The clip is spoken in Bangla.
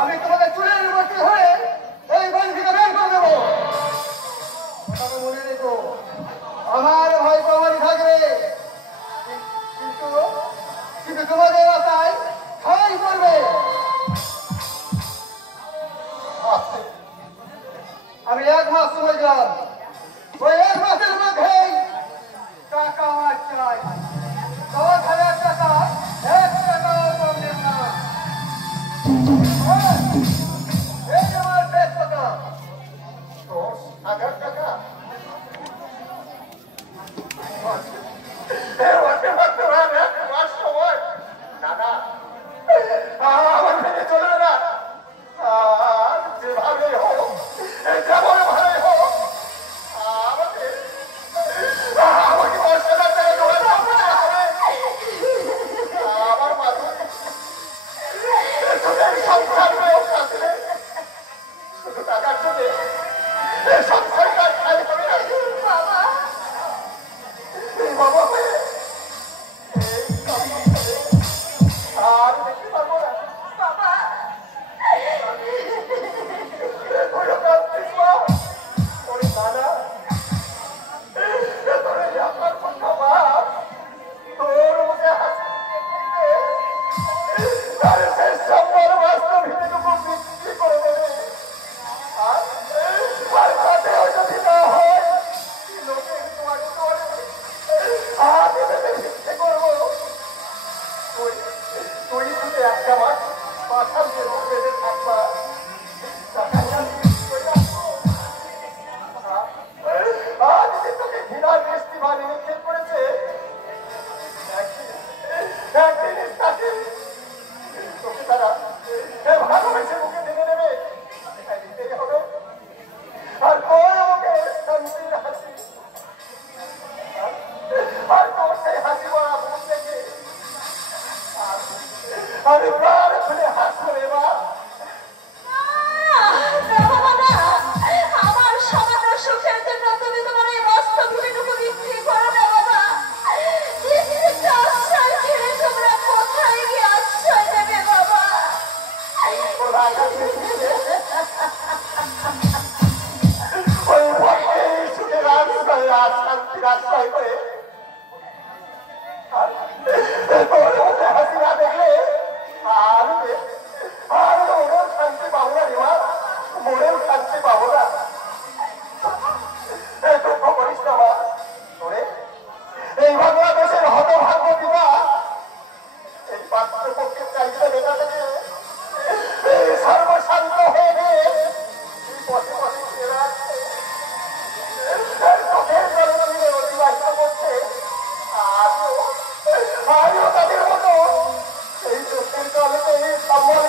আমি তোমাকে চুলের মধ্যে ধরে এই বাড়ি থেকে বের করে দেবো। তবে মনে রেখো, আমার ভয় তোমারই থাকবে, কিন্তু কিন্তু তোমাদের আশায় ঠাই পড়বে। আমি 1 মাস সময় দিলাম, ওই 1 মাসের মধ্যেই টাকা আমার চাই। 10,000 টাকা, 1 টাকাও কম দেব না। এই আমার বেশ টাকা, 10,000 টাকা। দাদা আমার মেয়ে চলবে না, যেভাবে হোক যেমন ভাবে হোক আমাকে 10,000 টাকা জোগাড় করতে হবে। আমার মাধুরী সংসার আসলে শুধু টাকার জন্য সংসার কাজ খাই হবে না। বাবা বাবা আর দেখতে পারবো না। বাবা ওরে দাদা তোরে আমার কথা বাপ তোর মুখে হাসি তার শেষ সম্বল বাস্তব হিসেবে বিক্রি করে দেবে। আর তাতে যদি না হয় লোকে তোমাকে করে হাতে ভিক্ষে করবো। তুই শুধু একটা মাস পাঠাল দিয়ে বেঁধে থাকবা। আজ যে তোকে ঘৃণার বৃষ্টি বাড়ি নিক্ষেপ করেছে, একদিন তাকে তোকে তারা ভালোবেসে মুখে টেনে নেবে, নিতেই হবে। আর তোর আমাকে শান্তির হাসি, আর তোর সেই হাসি বলা মুখ দেখে আমি প্রাণ খুলে হাসবো রে মা। আমার সামান্য সুখের জন্য তুমি তোমার এই বাস্তব ভূমিটুকু বিক্রি করো না বাবা। আশ্রয় ছেড়ে তোমরা কোথায় গিয়ে আশ্রয় দেবে বাবা? ওই ভক্তের সুখের আশ্রয় আর শান্তির আশ্রয় করে তোর মধ্যে হাসি না দেখলে আর ওরেও শান্তি পাবো না রে মা, মোরেও শান্তি পাবো না। দুঃখ করিস না মা, তোরে এই বাংলাদেশের হতভাগ্য দিবা এই পাত্রপক্ষের চাহিদা মেটাতে সর্বশান্ত হয়ে গিয়ে বসে বসে ফিরে আসছে, চোখের জলনদীরে অতিবাহিত করছে। আমিও তাদের মতো এই চোখের জলকে সম্বল